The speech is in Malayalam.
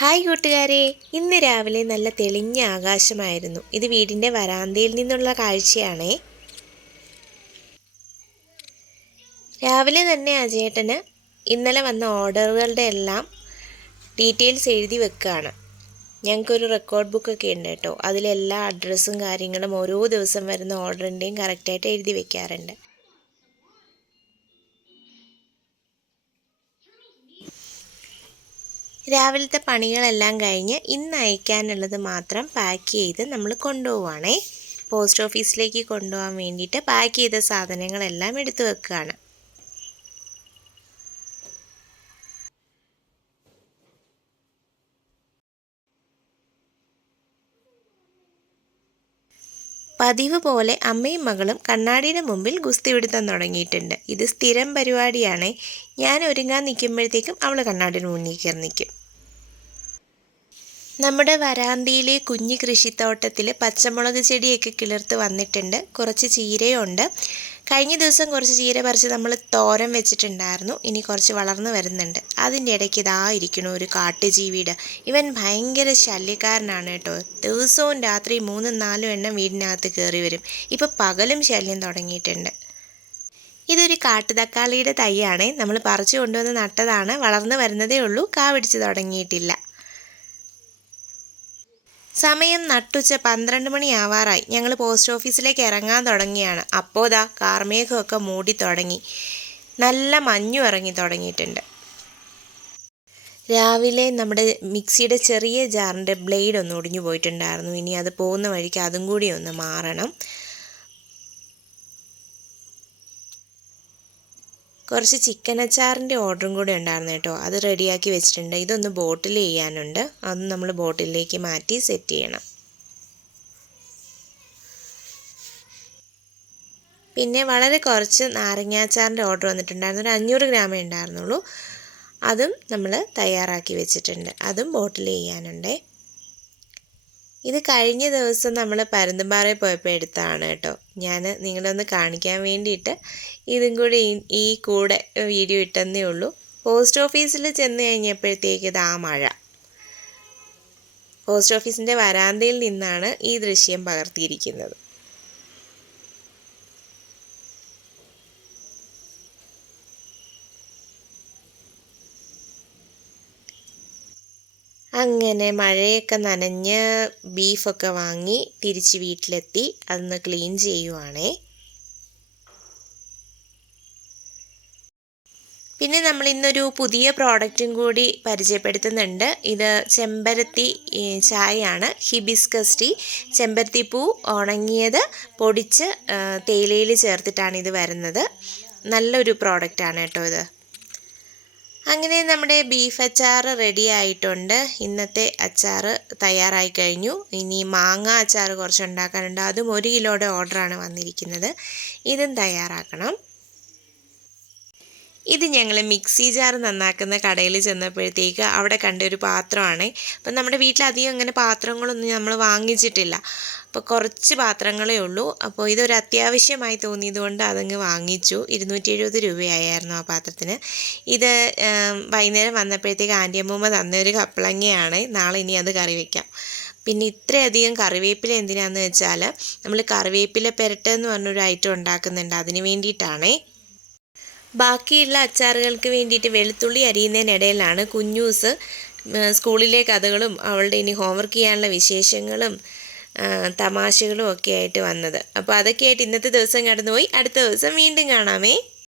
ഹായ് കൂട്ടുകാരെ, ഇന്ന് രാവിലെ നല്ല തെളിഞ്ഞ ആകാശമായിരുന്നു. ഇത് വീടിൻ്റെ വരാന്തയിൽ നിന്നുള്ള കാഴ്ചയാണേ. രാവിലെ തന്നെ അജയേട്ടന് ഇന്നലെ വന്ന ഓർഡറുകളുടെ എല്ലാം ഡീറ്റെയിൽസ് എഴുതി വെക്കുകയാണ്. ഞങ്ങൾക്കൊരു റെക്കോർഡ് ബുക്കൊക്കെ ഉണ്ട് കേട്ടോ. അതിലെല്ലാ അഡ്രസ്സും കാര്യങ്ങളും ഓരോ ദിവസം വരുന്ന ഓർഡറിൻ്റെയും കറക്റ്റായിട്ട് എഴുതി വെക്കാറുണ്ട്. രാവിലത്തെ പണികളെല്ലാം കഴിഞ്ഞ് ഇന്ന് അയക്കാനുള്ളത് മാത്രം പാക്ക് ചെയ്ത് നമ്മൾ കൊണ്ടുപോവുകയാണേ. പോസ്റ്റ് ഓഫീസിലേക്ക് കൊണ്ടുപോകാൻ വേണ്ടിയിട്ട് പാക്ക് ചെയ്ത സാധനങ്ങളെല്ലാം എടുത്തു വെക്കുകയാണ്. പതിവ് പോലെ അമ്മയും മകളും കണ്ണാടിയുടെ മുമ്പിൽ ഗുസ്തി പിടുത്തം തുടങ്ങിയിട്ടുണ്ട്. ഇത് സ്ഥിരം പരിപാടിയാണ്. ഞാൻ ഒരുങ്ങാൻ നിൽക്കുമ്പോഴത്തേക്കും അവൾ കണ്ണാടിയുടെ മുന്നിൽ കയറി നിൽക്കും. നമ്മുടെ വരാന്തയിലെ കുഞ്ഞു കൃഷിത്തോട്ടത്തിൽ പച്ചമുളക് ചെടിയൊക്കെ കിളിർത്ത് വന്നിട്ടുണ്ട്. കുറച്ച് ചീരയുണ്ട്. കഴിഞ്ഞ ദിവസം കുറച്ച് ചീര പറിച്ച് നമ്മൾ തോരൻ വെച്ചിട്ടുണ്ടായിരുന്നു. ഇനി കുറച്ച് വളർന്നു വരുന്നുണ്ട്. അതിൻ്റെ ഇടയ്ക്ക് ഇരിക്കണു ഒരു കാട്ടുജീവിയുടെ. ഇവൻ ഭയങ്കര ശല്യക്കാരനാണ് കേട്ടോ. ദിവസവും രാത്രി 3-4 എണ്ണം വീടിനകത്ത് കയറി വരും. ഇപ്പോൾ പകലും ശല്യം തുടങ്ങിയിട്ടുണ്ട്. ഇതൊരു കാട്ടുതക്കാളിയുടെ തൈയാണ്. നമ്മൾ പറിച്ചു കൊണ്ടുവന്ന് നട്ടതാണ്. വളർന്നു വരുന്നതേ ഉള്ളൂ. കാ പിടിച്ച് തുടങ്ങിയിട്ടില്ല. സമയം നട്ടുച്ച 12 മണി ആവാറായി. ഞങ്ങൾ പോസ്റ്റ് ഓഫീസിലേക്ക് ഇറങ്ങാൻ തുടങ്ങിയാണ്. അപ്പോൾ കാർമേഘമൊക്കെ മൂടി തുടങ്ങി. നല്ല മഞ്ഞും ഇറങ്ങി തുടങ്ങിയിട്ടുണ്ട്. രാവിലെ നമ്മുടെ മിക്സിയുടെ ചെറിയ ജാറിൻ്റെ ബ്ലേഡ് ഒന്ന് ഒടിഞ്ഞു പോയിട്ടുണ്ടായിരുന്നു. ഇനി അത് പോകുന്ന വഴിക്ക് അതും കൂടി ഒന്ന് മാറണം. കുറച്ച് ചിക്കൻ അച്ചാറിൻ്റെ ഓർഡറും കൂടെ ഉണ്ടായിരുന്നു കേട്ടോ. അത് റെഡിയാക്കി വെച്ചിട്ടുണ്ട്. ഇതൊന്ന് ബോട്ടിൽ ചെയ്യാനുണ്ട്. അത് നമ്മൾ ബോട്ടിലേക്ക് മാറ്റി സെറ്റ് ചെയ്യണം. പിന്നെ വളരെ കുറച്ച് നാരങ്ങാച്ചാറിൻ്റെ ഓർഡർ വന്നിട്ടുണ്ടായിരുന്നു. ഒരു 500 ഗ്രാമേ ഉണ്ടായിരുന്നുള്ളൂ. അതും നമ്മൾ തയ്യാറാക്കി വെച്ചിട്ടുണ്ട്. അതും ബോട്ടിൽ ചെയ്യാനുണ്ട്. ഇത് കഴിഞ്ഞ ദിവസം നമ്മൾ പരുന്തുംപാറയിൽ പോയപ്പോൾ എടുത്തതാണ് കേട്ടോ. ഞാൻ നിങ്ങളൊന്ന് കാണിക്കാൻ വേണ്ടിയിട്ട് ഇതും കൂടി ഈ കൂടെ വീഡിയോ ഇട്ടെന്നേ ഉള്ളൂ. പോസ്റ്റ് ഓഫീസിൽ ചെന്ന് കഴിഞ്ഞപ്പോഴത്തേക്ക് മഴ. പോസ്റ്റ് ഓഫീസിൻ്റെ വരാന്തയിൽ നിന്നാണ് ഈ ദൃശ്യം പകർത്തിയിരിക്കുന്നത്. അങ്ങനെ മഴയൊക്കെ നനഞ്ഞ് ബീഫൊക്കെ വാങ്ങി തിരിച്ച് വീട്ടിലെത്തി. അതൊന്ന് ക്ലീൻ ചെയ്യുവാണേ. പിന്നെ നമ്മൾ ഇന്നൊരു പുതിയ പ്രോഡക്റ്റും കൂടി പരിചയപ്പെടുത്തുന്നുണ്ട്. ഇത് ചെമ്പരത്തി ചായയാണ്. Hibiscus tea. ചെമ്പരത്തിപ്പൂ ഉണങ്ങിയത് പൊടിച്ച് തേയിലയിൽ ചേർത്തിട്ടാണ് ഇത് വരുന്നത്. നല്ലൊരു പ്രോഡക്റ്റാണ് കേട്ടോ ഇത്. അങ്ങനെ നമ്മുടെ ബീഫ് അച്ചാർ റെഡി ആയിട്ടുണ്ട്. ഇന്നത്തെ അച്ചാർ തയ്യാറായി കഴിഞ്ഞു. ഇനി മാങ്ങ അച്ചാർ കുറച്ച് ഉണ്ടാക്കാനുണ്ട്. അതും 1 കിലോയുടെ ഓർഡറാണ് വന്നിരിക്കുന്നത്. ഇതും തയ്യാറാക്കണം. ഇത് ഞങ്ങൾ മിക്സി ജാർ നന്നാക്കുന്ന കടയിൽ ചെന്നപ്പോഴത്തേക്ക് അവിടെ കണ്ട ഒരു പാത്രമാണ്. അപ്പം നമ്മുടെ വീട്ടിലധികം അങ്ങനെ പാത്രങ്ങളൊന്നും നമ്മൾ വാങ്ങിച്ചിട്ടില്ല. അപ്പോൾ കുറച്ച് പാത്രങ്ങളേ ഉള്ളൂ. അപ്പോൾ ഇതൊരു അത്യാവശ്യമായി തോന്നിയതുകൊണ്ട് അതങ്ങ് വാങ്ങിച്ചു. 270 രൂപയായിരുന്നു ആ പാത്രത്തിന്. ഇത് വൈകുന്നേരം വന്നപ്പോഴത്തേക്ക് ആൻറ്റി അമ്മൂമ്മ തന്നൊരു കപ്പളങ്ങയാണ്. നാളെ ഇനി അത് കറി വയ്ക്കാം. പിന്നെ ഇത്രയധികം കറിവേപ്പില എന്തിനാണെന്ന് വെച്ചാൽ നമ്മൾ കറിവേപ്പില പെരട്ട് എന്ന് പറഞ്ഞൊരു ഐറ്റം ഉണ്ടാക്കുന്നുണ്ട്. അതിന് വേണ്ടിയിട്ടാണേ. ബാക്കിയുള്ള അച്ചാറുകൾക്ക് വേണ്ടിയിട്ട് വെളുത്തുള്ളി അരിയുന്നതിനിടയിലാണ് കുഞ്ഞൂസ് സ്കൂളിലെ കഥകളും അവളുടെ ഇനി ഹോംവർക്ക് ചെയ്യാനുള്ള വിശേഷങ്ങളും തമാശകളും ഒക്കെ ആയിട്ട് വന്നത്. അപ്പോൾ അതൊക്കെയായിട്ട് ഇന്നത്തെ ദിവസം കടന്നുപോയി. അടുത്ത ദിവസം വീണ്ടും കാണാമേ.